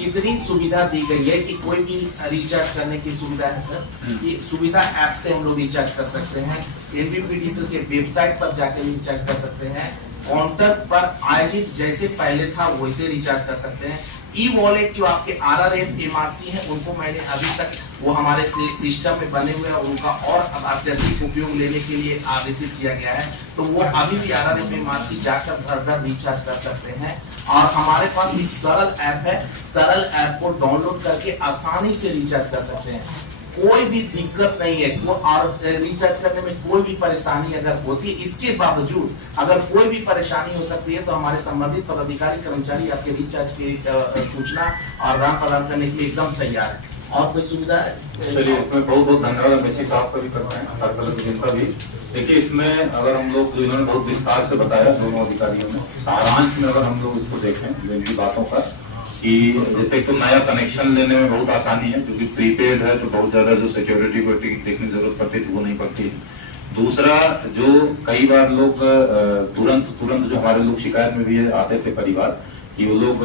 इतनी सुविधा दी गई है कि कोई भी रिचार्ज करने की सुविधा है सर। ये सुविधा ऐप से हम लोग रिचार्ज कर सकते हैं, एनबीपीडीसीएल के वेबसाइट पर जाकर रिचार्ज कर सकते हैं, काउंटर पर आयोजित जैसे पहले था वैसे रिचार्ज कर सकते हैं। ई वॉलेट जो आपके RRM MRC है उनको मैंने अभी तक वो हमारे सिस्टम में बने हुए हैं, उनका और अत्यधिक उपयोग लेने के लिए आदेशित किया गया है। तो वो अभी भी RRM MRC जाकर घर घर रिचार्ज कर सकते हैं। और हमारे पास एक सरल ऐप है, सरल ऐप को डाउनलोड करके आसानी से रिचार्ज कर सकते हैं। कोई भी दिक्कत नहीं है और रिचार्ज करने में कोई भी परेशानी अगर होती है, इसके बावजूद अगर कोई भी परेशानी हो सकती है तो हमारे संबंधित पदाधिकारी कर्मचारी आपके रिचार्ज की सूचना और आदान प्रदान करने के लिए एकदम तैयार है। और कोई सुविधा है? चलिए, इसमें बहुत बहुत धन्यवाद मेसी साहब का भी करते हैं, का भी। देखिए, इसमें अगर हम लोग इन्होंने बहुत विस्तार से बताया दोनों अधिकारियों ने, सारांश में अगर हम लोग इसको देखें इनकी बातों का, कि जैसे तो नया कनेक्शन लेने में बहुत आसानी है, क्योंकि प्रीपेड है तो बहुत ज्यादा जो सिक्योरिटी को देखने की जरूरत पड़ती थी वो नहीं पड़ती है। दूसरा, जो कई बार लोग तुरंत जो हमारे लोग शिकायत में भी आते थे परिवार, कि वो लोग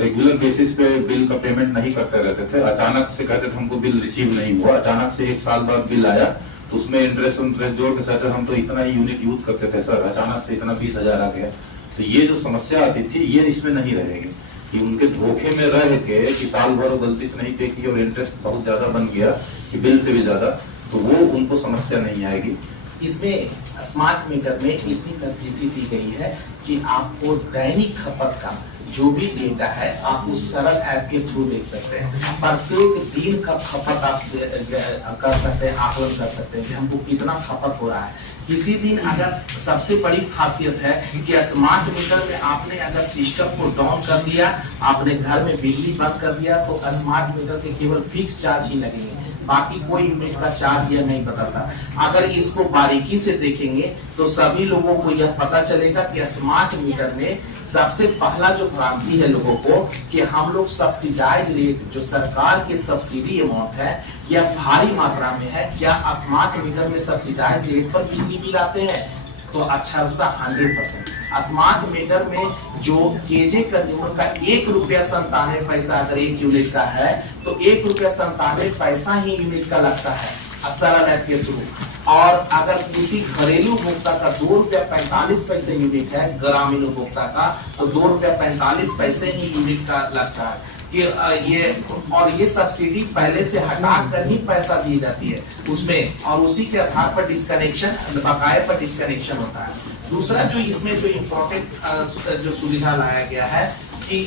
रेगुलर बेसिस पे बिल का पेमेंट नहीं करते रहते थे, अचानक से कहते थे हमको बिल रिसीव नहीं हुआ, अचानक से 1 साल बाद बिल आया तो उसमें इंटरेस्ट जोड़ के कहते हम तो इतना ही यूनिट यूज करते थे सर, अचानक से इतना 20,000 आ गया। तो ये जो समस्या आती थी ये इसमें नहीं रहेगी, कि उनके धोखे में रह के कि साल भर गलती से नहीं पे की और इंटरेस्ट बहुत ज्यादा बन गया कि बिल से भी ज्यादा, तो वो उनको समस्या नहीं आएगी। इसमें स्मार्ट मीटर में इतनी फैसिलिटी दी गई है कि आपको दैनिक खपत का जो भी डेटा है आप उस सरल ऐप के थ्रू देख सकते हैं। प्रत्येक दिन का खपत आप कर सकते हैं, आकलन कर सकते हैं कि हमको कितना खपत हो रहा है। किसी दिन अगर सबसे बड़ी खासियत है कि स्मार्ट मीटर में आपने अगर सिस्टम को डाउन कर दिया, आपने घर में बिजली बंद कर दिया, तो स्मार्ट मीटर के केवल फिक्स चार्ज ही लगेंगे, बाकी कोई यूनिट का चार्ज यह नहीं बताता। अगर इसको बारीकी से देखेंगे तो सभी लोगों को यह पता चलेगा कि स्मार्ट मीटर में सबसे पहला जो भ्रांति है लोगों को कि हम लोग सब्सिडाइज रेट, जो सरकार के सब्सिडी अमाउंट है, यह भारी मात्रा में है। क्या स्मार्ट मीटर में सब्सिडाइज रेट पर बिजली बिल आते हैं? तो अच्छा सा 100%। स्मार्ट मीटर में जो केजे कंज्यूमर का 1 रुपया 97 पैसा अगर 1 यूनिट का है तो 1 रुपया 97 पैसा ही यूनिट का लगता है सरल ऐप के थ्रू। और अगर किसी घरेलू उपभोक्ता का 2 रुपया 45 पैसे यूनिट है, ग्रामीण उपभोक्ता का, तो 2 रुपया 45 पैसे ही यूनिट का लगता है कि ये सब्सिडी पहले से हटा कर ही पैसा दी जाती है उसमें, और उसी के आधार पर डिस्कनेक्शन, बकाये पर डिस्कनेक्शन होता है। दूसरा जो इसमें जो इम्पोर्टेंट जो सुविधा लाया गया है कि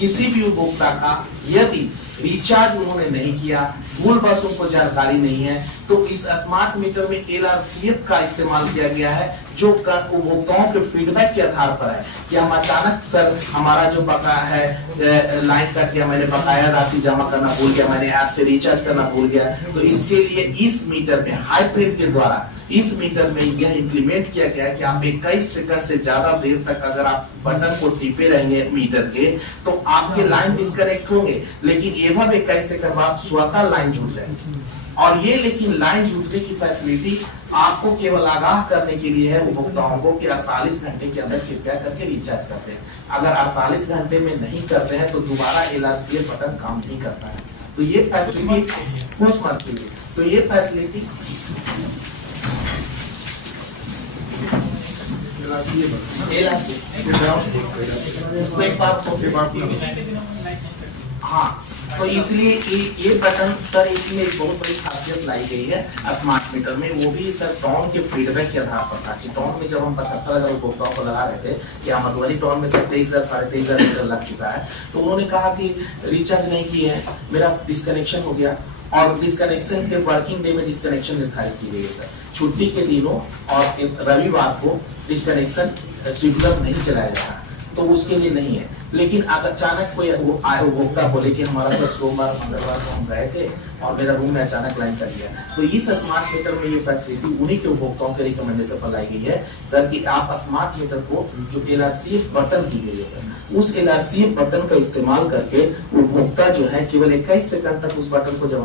किसी भी उपभोक्ता का यदि रिचार्ज उन्होंने नहीं किया, भूल बस उनको जानकारी नहीं है, तो इस स्मार्ट मीटर में LRCF का इस्तेमाल किया गया है, जो उपभोक्ताओं के फीडबैक के आधार पर है कि हम अचानक सर हमारा जो बकाया है लाइन कट गया, मैंने बकाया राशि जमा करना भूल गया, मैंने ऐप से रिचार्ज करना भूल गया, तो इसके लिए इस मीटर में हाईप्रिंट के द्वारा इस मीटर में यह इंप्लीमेंट किया गया है कि आप 21 सेकंड से ज्यादा देर तक अगर आप बटन को टिपे रहेंगे मीटर के तो आपके लाइन डिस्कनेक्ट होंगे, लेकिन एवं 21 सेकंड बाद स्वतः लाइन जुड़ जाएगी। और ये लेकिन लाइन जुड़ने की फैसिलिटी आपको केवल आगाह करने के लिए है उपभोक्ताओं को कि 48 घंटे के अंदर कृपया करके रिचार्ज करते हैं। अगर 48 घंटे में नहीं करते हैं तो दोबारा LRCF बटन काम नहीं करता है। तो ये फैसिलिटी कुछ मत कीजिए, तो ये फैसिलिटी हाँ, तो इसलिए ये बटन सर इसमें एक बहुत बड़ी खासियत लाई गई है स्मार्ट मीटर में, वो भी सर टाउन के फीडबैक के आधार पर था कि टाउन में जब हम 75,000 उपभोक्ताओं को लगा रहे थे कि मधुबनी टाउन में सर 23,000 साढ़े 23,000 मीटर लग चुका है, तो उन्होंने कहा कि रिचार्ज नहीं किए हैं, मेरा डिस्कनेक्शन हो गया। और डिस्कनेक्शन के वर्किंग डे में डिस्कनेक्शन निर्धारित की गई है सर, छुट्टी के दिनों और रविवार को डिस्कनेक्शन स्विफ्ट नहीं चलाया जाता, तो उसके लिए नहीं है। लेकिन अगर अचानक कोई उपभोक्ता बोले कि हमारा सर सोमवार मंगलवार को हम गए थे और मेरा रूम में अचानक लाइन कर दिया, तो इस स्मार्ट मीटर में ये फैसिलिटी उन्हीं के उपभोक्ताओं के रिकमेंडेशन पर लाई गई है सर कि आप स्मार्ट मीटर को जो LRCF बटन दी गई है सर, उस LRCF बटन का इस्तेमाल करके उपभोक्ता जो है केवल 21 सेकंड तक उस बटन को जब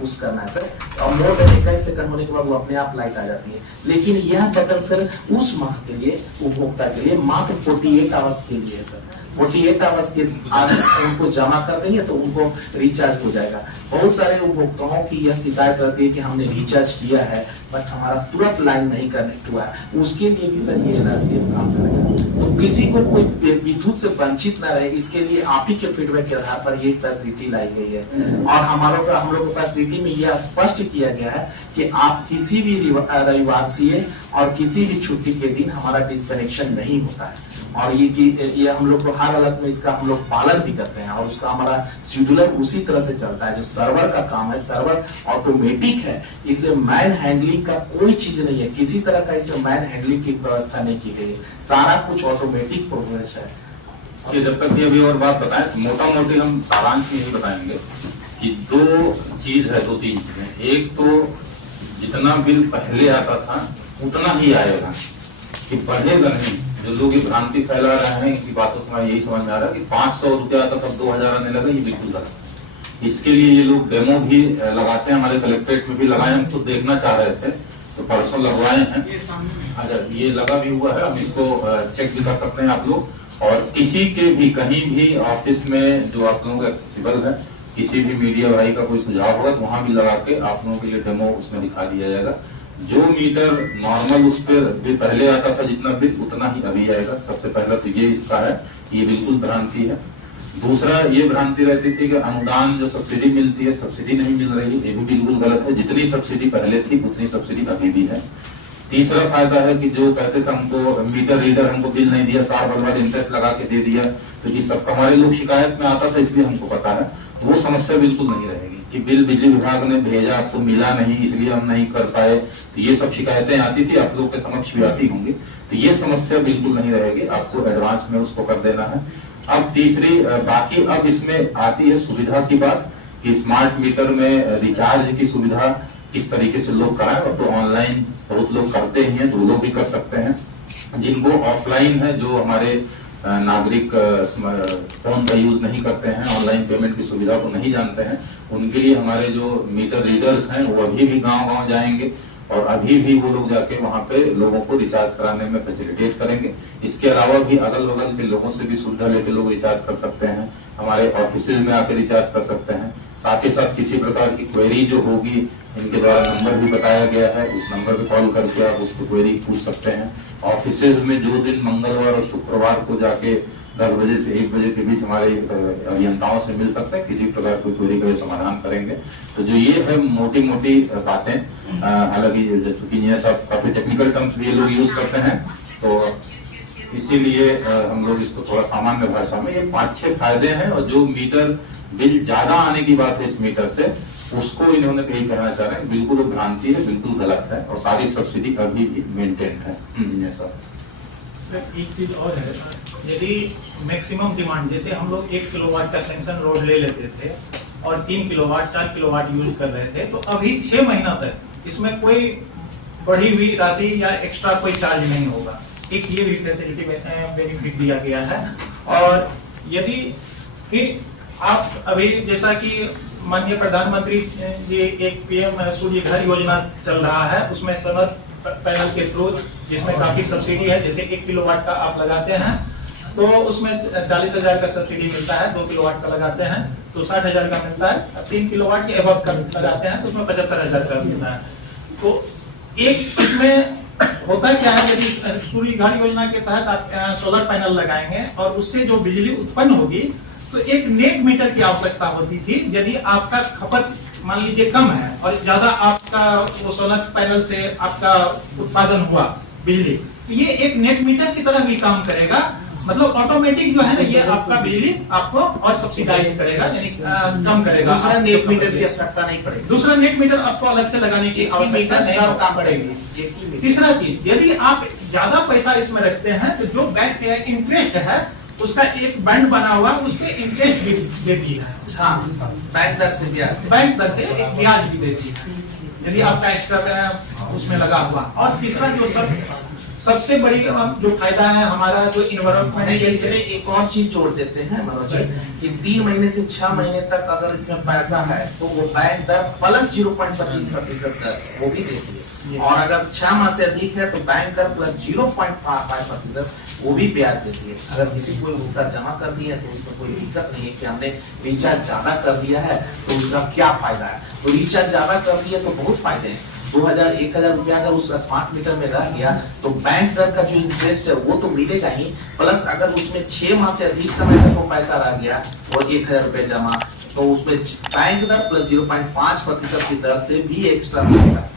पुश करना है सर, और मोर देन 21 सेकंड होने के बाद वो अपने आप लाइट आ जाती है। लेकिन यह बटन सर उस माह के लिए उपभोक्ता के लिए मात्र 48 आवर्स के लिए सर, 48 आवर्स के आज उनको जमा कर देंगे तो उनको रिचार्ज हो जाएगा। बहुत सारे उपभोक्ताओं की यह शिकायत रहती है कि हमने रिचार्ज किया है बट हमारा तुरंत लाइन नहीं कनेक्ट हुआ है, उसके लिए भी सर ये राशि काम करेगा। तो किसी को कोई विद्युत से वंचित न रहे, इसके लिए आप ही के फीडबैक के आधार पर ये फैसिलिटी लाई गई है। और हम लोग को फैसिलिटी में यह स्पष्ट किया गया है कि आप किसी भी रविवार से और किसी भी छुट्टी के दिन हमारा डिस्कनेक्शन नहीं होता है। और ये हम लोग को हर हालत में इसका हम लोग पालन भी करते हैं और उसका हमारा शेड्यूलर उसी तरह से चलता है। जो सर्वर का काम है, सर्वर ऑटोमेटिक है, इसे मैन हैंडलिंग का कोई चीज नहीं है, किसी तरह का इसमें मैन हैंडलिंग की व्यवस्था नहीं की गई है, सारा कुछ ऑटोमेटिक प्रोग्रेस है। ये जब तक ये अभी और बात बताएं, मोटा मोटी हम सारांश में यही बताएंगे कि दो चीज है, 2-3 चीजें। एक तो जितना बिल पहले आता था उतना ही आएगा, कि बढ़ेगा नहीं। जो लोग ये भ्रांति फैला रहे हैं, इनकी बातों से यही समझ में आ रहा है कि 500 रुपया आता तब 2000 आने लगा, ये बिल्कुल गलत। इसके लिए ये लोग डेमो भी लगाते हैं, हमारे कलेक्ट्रेट में भी लगाए, हम खुद देखना चाह रहे थे तो परसों लगवाए हैं। अच्छा, ये लगा भी हुआ है, हम इसको चेक भी कर सकते हैं आप लोग। और किसी के भी कहीं भी ऑफिस में जो आप लोगों को एक्सेसिबल है, किसी भी मीडिया भाई का कोई सुझाव होगा तो वहां भी लगा के आप लोगों के लिए डेमो उसमें दिखा दिया जाएगा। जो मीटर नॉर्मल उस पर भी पहले आता था जितना बिल, उतना ही अभी आएगा। सबसे पहला तो ये इसका है, ये बिल्कुल भ्रांति है। दूसरा ये भ्रांति रहती थी कि अनुदान जो सब्सिडी मिलती है, सब्सिडी नहीं मिल रही, ये भी बिल्कुल गलत है। जितनी सब्सिडी पहले थी उतनी सब्सिडी अभी भी है। तीसरा फायदा है कि जो कहते थे हमको मीटर रीडर हमको बिल नहीं दिया, साल भर बाद इंटरेस्ट लगा के दे दिया, तो ये सब हमारे लोग शिकायत में आता था, इसलिए हमको पता है। तो वो समस्या बिल्कुल नहीं रहेगी कि बिल बिजली विभाग ने भेजा आपको मिला नहीं इसलिए हम नहीं कर पाए, तो ये सब शिकायतें आती थी, आप लोग के समक्ष भी आती होंगी। तो ये समस्या बिल्कुल नहीं रहेगी, आपको एडवांस में उसको कर देना है। अब तीसरी बाकी अब इसमें आती है सुविधा की बात कि स्मार्ट मीटर में रिचार्ज की सुविधा किस तरीके से लोग कराएं। और तो ऑनलाइन बहुत लोग करते ही हैं, तो लोग भी कर सकते हैं। जिनको ऑफलाइन है, जो हमारे नागरिक फोन का यूज नहीं करते हैं, ऑनलाइन पेमेंट की सुविधा को नहीं जानते हैं, उनके लिए हमारे जो मीटर रीडर्स हैं वो अभी भी गांव-गांव जाएंगे और अभी भी वो लोग जाके वहां पे लोगों को रिचार्ज कराने में फैसिलिटेट करेंगे। इसके अलावा भी अगल बगल के लोगों से भी सुविधा लेके लोग रिचार्ज कर सकते हैं, हमारे ऑफिस में आके रिचार्ज कर सकते हैं। साथ ही साथ किसी प्रकार की क्वेरी जो होगी, इनके द्वारा नंबर भी बताया गया है, उस नंबर पे कॉल करके आप उसको क्वेरी पूछ सकते हैं। ऑफिसेज में जो दिन मंगलवार और शुक्रवार को जाके 10 बजे से 1 बजे के बीच हमारे अभियंताओं से मिल सकते हैं, किसी प्रकार कोई क्वेरी का समाधान करेंगे। तो जो ये है मोटी मोटी बातें, हालांकि इंजीनियर साहब काफी टेक्निकल टर्म्स भी ये लोग यूज करते हैं, तो इसीलिए हम लोग इसको थोड़ा सामान्य भाषा में, ये 5-6 फायदे हैं। और जो मीटर बिल ज्यादा आने की बात है इस मीटर से, उसको इन्होंने यही कहना चाह रहे हैं, बिल्कुल भ्रांति है, बिल्कुल गलत है और सारी सब्सिडी अभी भी मेंटेन है। सर एक चीज और है, यदि मैक्सिमम डिमांड, जैसे हम लोग 1 किलोवाट का सैंक्शन लोड ले लेते थे और 3 किलोवाट 4 किलोवाट यूज कर रहे थे, तो अभी 6 महीना तक इसमें कोई बढ़ी हुई राशि या एक्स्ट्रा कोई चार्ज नहीं होगा। एक ये भी फैसिलिटी बेनिफिट दिया गया है। और यदि फिर आप अभी जैसा कि माननीय प्रधानमंत्री ये एक पीएम सूर्य घर योजना चल रहा है, उसमें सोलर पैनल के थ्रू जिसमें काफी सब्सिडी है, जैसे 1 किलोवाट का आप लगाते हैं तो उसमें 40,000 का सब्सिडी मिलता है, 2 किलोवाट का लगाते हैं तो 60,000 का मिलता है, 3 किलोवाट के एबव का लगाते हैं तो उसमें 75,000 का मिलता है। तो एक इसमें होता क्या है, यदि सूर्य घर योजना के तहत आप सोलर पैनल लगाएंगे और उससे जो बिजली उत्पन्न होगी तो एक नेट मीटर की आवश्यकता होती थी। यदि आपका खपत मान लीजिए कम है और ज्यादा आपका वो सोलर पैनल से आपका उत्पादन हुआ बिजली, तो ये एक नेट मीटर की तरह भी काम करेगा, मतलब ऑटोमेटिक जो है ना, ये आपका बिजली आपको और सब्सिडाइज करेगा, यानी कम करेगा। दूसरा नेट मीटर की आवश्यकता नहीं पड़ेगी, दूसरा नेट मीटर आपको अलग से लगाने की आवश्यकता नहीं काम पड़ेगी। तीसरा चीज, यदि आप ज्यादा पैसा इसमें रखते हैं तो जो बैंक इंटरेस्ट है उसका एक बैंड बना हुआ, उस पे इंटरेस्ट भी देती है। हाँ, बैंक दर से एक ब्याज भी देती है यदि आपका एक्स्ट्रा उसमें लगा हुआ। और तीसरा जो सबसे बड़ी जो फायदा है हमारा, जो इन्वायरमेंट है, इसमें एक और चीज जोड़ देते हैं मनोज जी कि 3 महीने से 6 महीने तक अगर इसमें पैसा है तो वो बैंक दर प्लस 0.25% दर वो भी देती है। और अगर 6 माह से अधिक है तो बैंक दर प्लस 0.5% वो भी ब्याज देती है। अगर किसी को मुद्दा जमा कर दिया है तो उसमें कोई दिक्कत नहीं है कि हमने रिचार्ज ज्यादा कर दिया है तो उसका क्या फायदा है। तो रिचार्ज ज्यादा कर दिया तो बहुत फायदे हैं। 1000-1000 रुपया अगर उस स्मार्ट मीटर में रह गया तो बैंक दर का जो इंटरेस्ट है वो तो मिलेगा ही, प्लस अगर उसमें 6 माह से अधिक समय तक वो पैसा रह गया वो 1000 रुपये जमा, तो उसमें बैंक दर प्लस 0.5% की दर से भी एक्स्ट्रा मिलेगा।